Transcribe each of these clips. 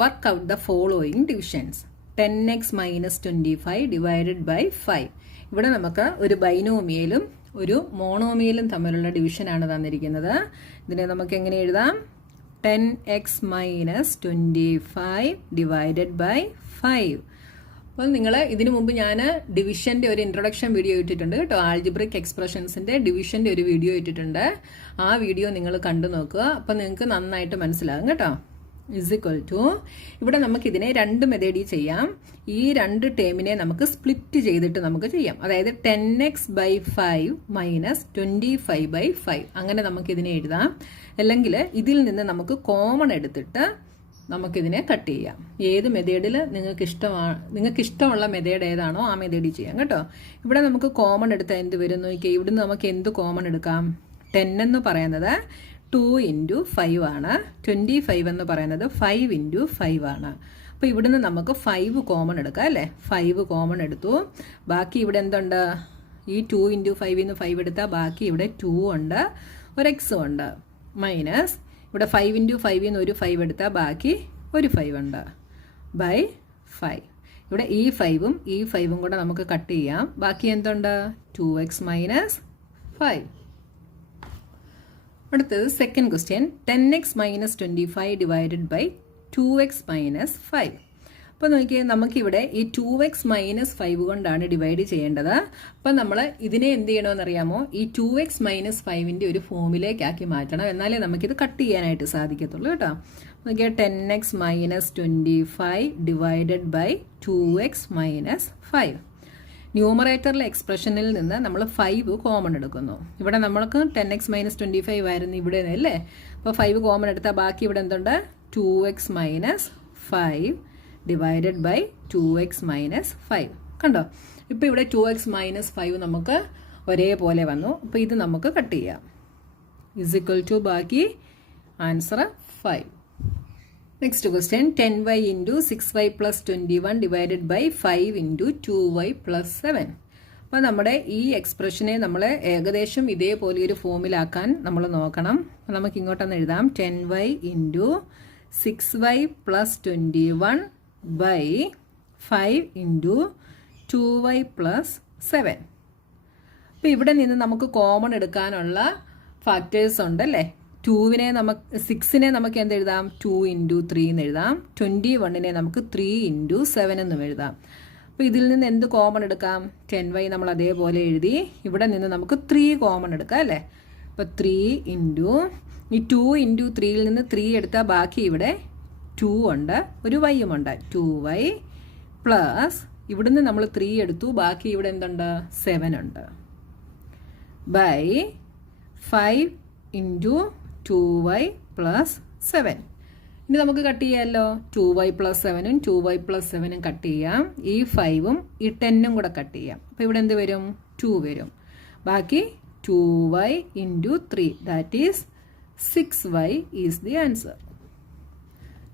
Work out the following divisions. 10x minus 25 divided by 5. ഇവിടെ നമുക്ക് ഒരു ബൈനോമിയലും ഒരു മോണോമിയലും തമ്മിലുള്ള ഡിവിഷനാണ് തന്നിരിക്കുന്നത്. ഇതിനെ നമുക്ക് എങ്ങനെ എഴുതാം? 10x minus 25 divided by 5. അപ്പോൾ നിങ്ങൾ ഇതിനു മുമ്പ് ഞാൻ ഡിവിഷൻ്റെ ഒരു ഇൻട്രൊഡക്ഷൻ വീഡിയോ ഇട്ടിട്ടുണ്ട് കേട്ടോ. ആൾജിബ്രിക് എക്സ്പ്രഷൻസിൻ്റെ ഡിവിഷൻ്റെ ഒരു വീഡിയോ ഇട്ടിട്ടുണ്ട്. ആ വീഡിയോ നിങ്ങൾ കണ്ടു നോക്കുക. അപ്പോൾ നിങ്ങൾക്ക് നന്നായിട്ട് മനസ്സിലാകും കേട്ടോ. ഇസ് ഈക്വൽ ടു, ഇവിടെ നമുക്കിതിനെ രണ്ട് മെത്തേഡിൽ ചെയ്യാം. ഈ രണ്ട് ടേമിനെ നമുക്ക് സ്പ്ലിറ്റ് ചെയ്തിട്ട് നമുക്ക് ചെയ്യാം. അതായത് 10x ബൈ 5 മൈനസ് 25 ബൈ 5 അങ്ങനെ നമുക്കിതിനെ എഴുതാം. അല്ലെങ്കിൽ ഇതിൽ നിന്ന് നമുക്ക് കോമൺ എടുത്തിട്ട് നമുക്കിതിനെ കട്ട് ചെയ്യാം. ഏത് മെത്തേഡിൽ നിങ്ങൾക്ക് ഇഷ്ടമുള്ള മെത്തേഡ് ഏതാണോ ആ മെത്തേഡിൽ ചെയ്യാം കേട്ടോ. ഇവിടെ നമുക്ക് കോമൺ എടുത്താൽ എന്ത് വരും നോക്കിയാൽ, ഇവിടുന്ന് നമുക്ക് എന്ത് കോമൺ എടുക്കാം? 10 എന്ന് പറയുന്നത് 2 ഇൻറ്റു 5 ആണ്. 25 എന്ന് പറയുന്നത് 5 ഇൻറ്റു 5 ആണ്. അപ്പോൾ ഇവിടുന്ന് നമുക്ക് 5 കോമൺ എടുക്കാം അല്ലേ? 5 കോമൺ എടുത്തു. ബാക്കി ഇവിടെ എന്തുണ്ട്? ഈ 2 ഇൻറ്റു 5 നിന്ന് 5 എടുത്താൽ ബാക്കി ഇവിടെ 2 ഉണ്ട്, ഒരു എക്സും ഉണ്ട്. മൈനസ് ഇവിടെ 5 ഇൻറ്റു 5 നിന്ന് ഒരു 5 എടുത്താൽ ബാക്കി ഒരു 5 ഉണ്ട് ബൈ 5. ഇവിടെ ഈ 5ഉം ഈ 5ഉം കൂടെ നമുക്ക് കട്ട് ചെയ്യാം. ബാക്കി എന്തുണ്ട്? 2x minus 5. അടുത്തത് second question. 10x minus 25 divided by 2x minus 5. അപ്പോൾ നോക്കിയാൽ നമുക്കിവിടെ ഈ 2x മൈനസ് 5 കൊണ്ടാണ് ഡിവൈഡ് ചെയ്യേണ്ടത്. അപ്പം നമ്മൾ ഇതിനെ എന്ത് ചെയ്യണമെന്നറിയാമോ? ഈ 2x മൈനസ് 5ൻ്റെ ഒരു ഫോമിലേക്കാക്കി മാറ്റണം. എന്നാലേ നമുക്കിത് കട്ട് ചെയ്യാനായിട്ട് സാധിക്കത്തുള്ളൂ കേട്ടോ. നോക്കിയാൽ 10x minus 25 divided by 2x minus 5. ന്യൂമറേറ്ററിലെ എക്സ്പ്രഷനിൽ നിന്ന് നമ്മൾ 5 കോമൺ എടുക്കുന്നു. ഇവിടെ നമ്മൾക്ക് 10x മൈനസ് 25 ആയിരുന്നു ഇവിടെ അല്ലേ? അപ്പോൾ 5 കോമൺ എടുത്താൽ ബാക്കി ഇവിടെ എന്തുണ്ട്? 2x minus 5 divided by 2x minus 5. കണ്ടോ? ഇപ്പോൾ ഇവിടെ 2x മൈനസ് 5 നമുക്ക് ഒരേപോലെ വന്നു. അപ്പോൾ ഇത് നമുക്ക് കട്ട് ചെയ്യാം. ഇസ് ഈക്വൽ ടു ബാക്കി answer 5. Next question. 10y into 6y plus 21 divided by 5 into 2y plus 7. അപ്പോൾ നമ്മുടെ ഈ എക്സ്പ്രഷനെ നമ്മൾ ഏകദേശം ഇതേപോലെ ഒരു ഫോമിലാക്കാൻ നമ്മൾ നോക്കണം. നമുക്ക് ഇങ്ങോട്ടൊന്ന് എഴുതാം. 10y into 6y plus 21 by 5 into 2y plus 7. അപ്പോൾ ഇവിടെ നിന്ന് നമുക്ക് കോമൺ എടുക്കാനുള്ള ഫാക്ടേഴ്സ് ഉണ്ടല്ലേ? 2നെ നമുക്ക് 6നെ നമുക്ക് എന്തെഴുതാം? 2 ഇൻറ്റു 3 എന്ന് എഴുതാം. 21നെ നമുക്ക് 3 ഇൻറ്റു 7 എന്നും എഴുതാം. അപ്പോൾ ഇതിൽ നിന്ന് എന്ത് കോമൺ എടുക്കാം? 10y നമ്മൾ അതേപോലെ എഴുതി. ഇവിടെ നിന്ന് നമുക്ക് 3 കോമൺ എടുക്കാം അല്ലേ? അപ്പോൾ 3 ഇൻറ്റു ഈ 2 ഇൻറ്റു 3യിൽ നിന്ന് 3 എടുത്താൽ ബാക്കി ഇവിടെ 2 ഉണ്ട്, ഒരു വൈയും ഉണ്ട്. 2y പ്ലസ് ഇവിടുന്ന് നമ്മൾ 3 എടുത്തു, ബാക്കി ഇവിടെ എന്തുണ്ട്? 7 ഉണ്ട് ബൈ 5 ഇൻറ്റു 2y പ്ലസ് 7. ഇനി നമുക്ക് കട്ട് ചെയ്യാമല്ലോ. 2y പ്ലസ് 7ഉം 2y പ്ലസ് 7ഉം കട്ട് ചെയ്യാം. ഈ 5ഉം ഈ 10ഉം കൂടെ കട്ട് ചെയ്യാം. അപ്പോൾ ഇവിടെ എന്ത് വരും? 2 വരും. ബാക്കി 2y into 3 that is 6y is the answer.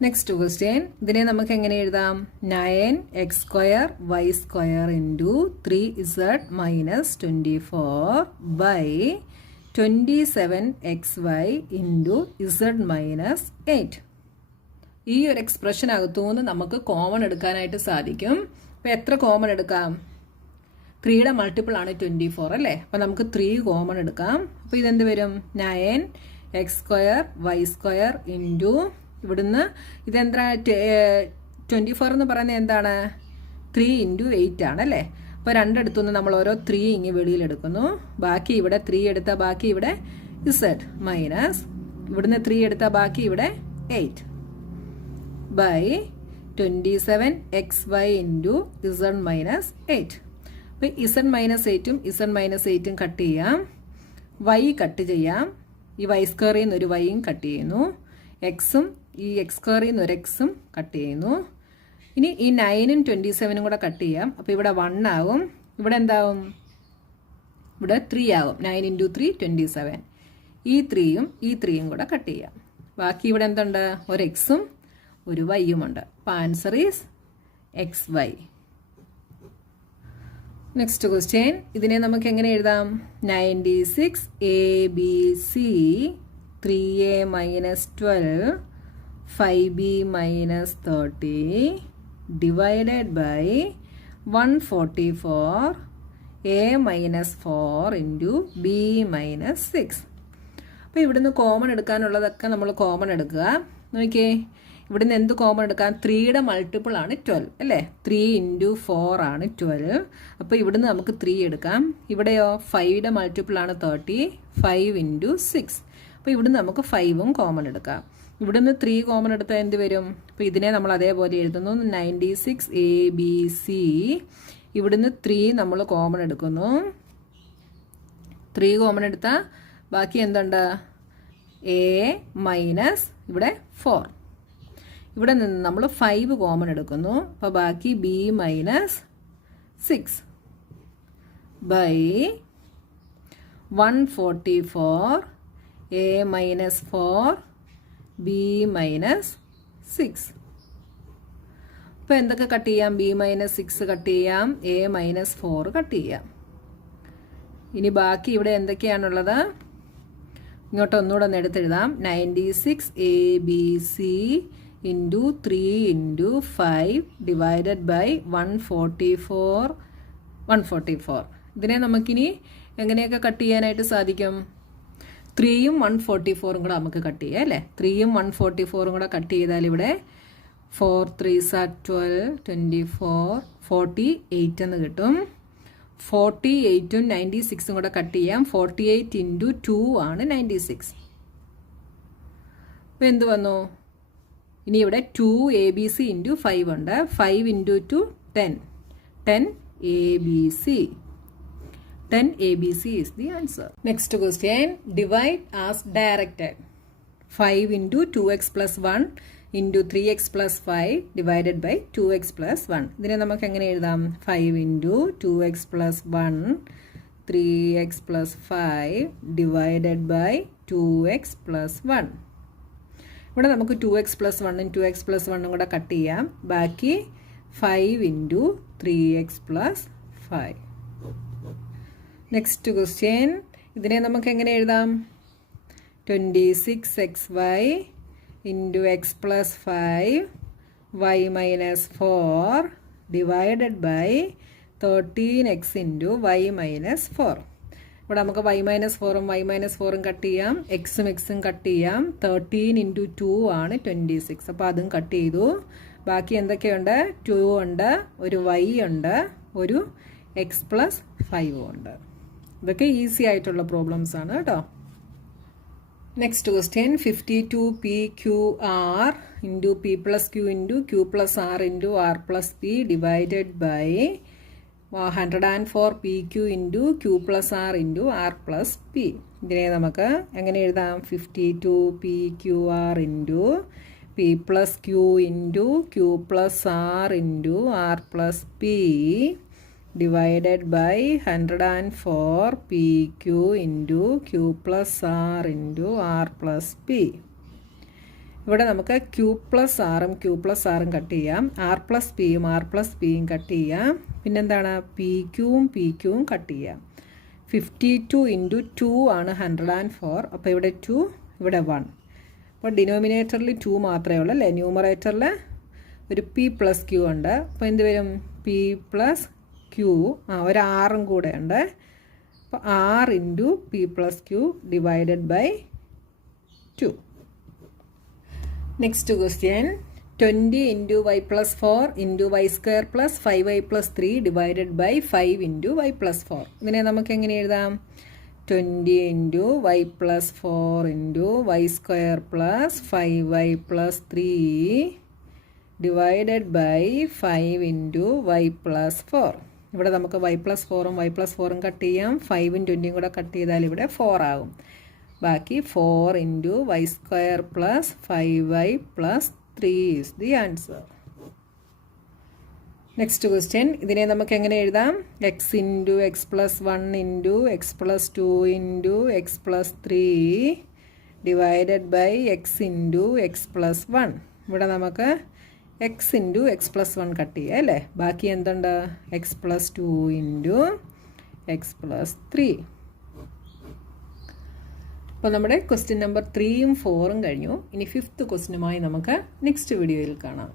Next question. ഇതിനെ നമുക്ക് എങ്ങനെ എഴുതാം? 9x square y square into 3z minus 24 by 27xy into z minus 8. ഈ ഒരു എക്സ്പ്രഷനകത്തുനിന്ന് നമുക്ക് കോമൺ എടുക്കാനായിട്ട് സാധിക്കും. അപ്പോൾ എത്ര കോമൺ എടുക്കാം? 3യുടെ മൾട്ടിപ്പിൾ ആണ് 24 അല്ലേ? അപ്പോൾ നമുക്ക് 3 കോമൺ എടുക്കാം. അപ്പോൾ ഇതെന്ത് വരും? 9x square y square into ഇവിടുന്ന് ഇതെന്താ 24 എന്ന് പറയുന്നത് എന്താണ്? 3 ഇൻറ്റു 8 ആണല്ലേ? അപ്പോൾ രണ്ടിടത്തുനിന്ന് നമ്മൾ ഓരോ 3 ഇങ്ങ് വെളിയിലെടുക്കുന്നു. ബാക്കി ഇവിടെ 3 എടുത്താൽ ബാക്കി ഇവിടെ z മൈനസ് ഇവിടുന്ന് 3 എടുത്താൽ ബാക്കി ഇവിടെ 8 by 27xy into z minus 8. അപ്പോൾ z മൈനസ് 8ഉം z മൈനസ് 8ഉം കട്ട് ചെയ്യാം. y കട്ട് ചെയ്യാം. ഈ y സ്ക്വയറിൽ നിന്ന് ഒരു yയും കട്ട് ചെയ്യുന്നു. എക്സും ഈ എക്സ് സ്ക്വയറിൽ നിന്ന് ഒരു എക്സും കട്ട് ചെയ്യുന്നു. ഇനി ഈ 9ഉം 27ഉം കൂടെ കട്ട് ചെയ്യാം. അപ്പോൾ ഇവിടെ 1 ആവും. ഇവിടെ എന്താവും? ഇവിടെ 3 ആവും. 9 ഇൻറ്റു 3 27. ഈ 3യും കൂടെ കട്ട് ചെയ്യാം. ബാക്കി ഇവിടെ എന്തുണ്ട്? ഒരു എക്സും ഒരു വൈയും ഉണ്ട്. അപ്പോൾ answer is XY. Next question. ഇതിനെ നമുക്ക് എങ്ങനെ എഴുതാം? 96 ABC 3a minus 12 5b minus 30 divided by 144 a minus 4 into b minus 6. അപ്പോൾ ഇവിടുന്ന് കോമൺ എടുക്കാനുള്ളതൊക്കെ നമ്മൾ കോമൺ എടുക്കുക. നോക്കിയേ, ഇവിടുന്ന് എന്ത് കോമൺ എടുക്കാം? 3യുടെ മൾട്ടിപ്പിൾ ആണ് 12 അല്ലേ? 3 ഇൻറ്റു 4 ആണ് 12. അപ്പോൾ ഇവിടുന്ന് നമുക്ക് 3 എടുക്കാം. ഇവിടെയോ 5യുടെ മൾട്ടിപ്പിൾ ആണ് 30, 5 ഇൻറ്റു 6. അപ്പോൾ ഇവിടുന്ന് നമുക്ക് 5ഉം കോമൺ എടുക്കാം. ഇവിടുന്ന് 3 കോമൺ എടുത്താൽ എന്ത് വരും? അപ്പോൾ ഇതിനെ നമ്മൾ അതേപോലെ എഴുതുന്നു 96 ABC. ഇവിടുന്ന് 3 നമ്മൾ കോമൺ എടുക്കുന്നു. 3 കോമൺ എടുത്താൽ ബാക്കി എന്തുണ്ട്? എ മൈനസ് ഇവിടെ 4. ഇവിടെ നിന്ന് നമ്മൾ 5 കോമൺ എടുക്കുന്നു. അപ്പോൾ ബാക്കി B minus 6 by 144 A minus 4 B minus 6. അപ്പോൾ എന്തൊക്കെ കട്ട് ചെയ്യാം? ബി മൈനസ് 6 കട്ട് ചെയ്യാം, എ മൈനസ് 4 കട്ട് ചെയ്യാം. ഇനി ബാക്കി ഇവിടെ എന്തൊക്കെയാണുള്ളത്? ഇങ്ങോട്ട് ഒന്നുകൂടെ ഒന്ന് എടുത്തെഴുതാം. 96 ABC into 3 into 5 divided by 144. ഇതിനെ നമുക്കിനി എങ്ങനെയൊക്കെ കട്ട് ചെയ്യാനായിട്ട് സാധിക്കും? 3യും 144ഉം കൂടെ നമുക്ക് കട്ട് ചെയ്യാം അല്ലേ? 3യും 144ഉം കൂടെ കട്ട് ചെയ്താൽ ഇവിടെ 4 3s are 12, 24, 48 എന്ന് കിട്ടും. 48ഉം 96ഉം കൂടെ കട്ട് ചെയ്യാം. 48 ഇൻറ്റു 2 ആണ് 96. അപ്പോൾ എന്ത് വന്നു? ഇനി ഇവിടെ 2ABC ഇൻറ്റു 5 ഉണ്ട്. 5 into 2 10. 10ABC. 10ABC is the answer. Next question. Divide as directed. 5 into 2x plus 1 into 3x plus 5 divided by 2x plus 1. ഇതിനെ നമുക്ക് എങ്ങനെ എഴുതാം? 5 into 2x plus 1 3x plus 5 divided by 2x plus 1. ഇവിടെ നമുക്ക് 2x plus 1ഉം 2x plus 1ഉം കൂടെ cut ചെയ്യാം. ബാക്കി 5 into 3x plus 5. Next question. ഇതിനെ നമുക്ക് എങ്ങനെ എഴുതാം? 26xy into X plus 5 y minus 4 divided by 13x into y minus 4. ഇവിടെ നമുക്ക് y മൈനസ് 4ഉം y മൈനസ് 4ഉം കട്ട് ചെയ്യാം. എക്സും എക്സും കട്ട് ചെയ്യാം. 13 ഇൻറ്റു 2 ആണ് 26. അപ്പോൾ അതും കട്ട് ചെയ്തു. ബാക്കി എന്തൊക്കെയുണ്ട്? 2 ഉണ്ട്, ഒരു y ഉണ്ട്, ഒരു എക്സ് പ്ലസ് 5 ഉണ്ട്. ഇതൊക്കെ ഈസി ആയിട്ടുള്ള പ്രോബ്ലംസ് ആണ് കേട്ടോ. Next question. 52PQR into P plus Q into Q plus R into R plus P divided by 104PQ into Q plus R into R plus P. ഇതിനെ നമുക്ക് എങ്ങനെ എഴുതാം? 52PQR into P plus Q into Q plus R into R plus P divided by 104PQ into Q plus R into R plus P. ഇവിടെ നമുക്ക് Q plus ആറും Q plus ആറും cut ചെയ്യാം. R plus പിയും R plus പിയും cut ചെയ്യാം. പിന്നെന്താണ്? P ക്യൂവും cut ചെയ്യാം. 52 ഇൻറ്റു 2 ആണ് 104. അപ്പോൾ ഇവിടെ 2, ഇവിടെ 1. അപ്പോൾ ഡിനോമിനേറ്ററിൽ 2 മാത്രമേ ഉള്ളൂ അല്ലേ? ന്യൂമറേറ്ററിൽ ഒരു പി പ്ലസ് ക്യൂ ഉണ്ട്. അപ്പോൾ എന്ത് വരും? പി പ്ലസ് ക്യൂ, ഒരു ആറും കൂടെ ഉണ്ട്. അപ്പോൾ 6 into P plus q divided by 2. Next question. 20 into y plus 4 into Y square plus 5y plus 3 divided by 5 into y plus 4. ഇതിനെ നമുക്ക് എങ്ങനെ എഴുതാം? 20 into y plus 4 into Y square plus 5y plus 3 divided by 5 into y plus 4. ഇവിടെ നമുക്ക് y plus 4ഉം y plus 4ഉം cut ചെയ്യാം. 5ഉം 20ഉം കൂടെ കട്ട് ചെയ്താൽ ഇവിടെ 4 ആകും. ബാക്കി 4 into Y square plus 5y plus 3 is the answer. Next question. ഇതിനെ നമുക്ക് എങ്ങനെ എഴുതാം? X into X plus 1 into X plus 2 into X plus 3 divided by X into X plus 1. ഇവിടെ നമുക്ക് X into X plus 1 cut ചെയ്യുക അല്ലേ? ബാക്കി എന്തുണ്ട്? X plus 2 into X plus 3. അപ്പോൾ നമ്മുടെ ക്വസ്റ്റ്യൻ നമ്പർ 3ഉം 4ഉം കഴിഞ്ഞു. ഇനി 5th ക്വസ്റ്റ്യനുമായി നമുക്ക് നെക്സ്റ്റ് വീഡിയോയിൽ കാണാം.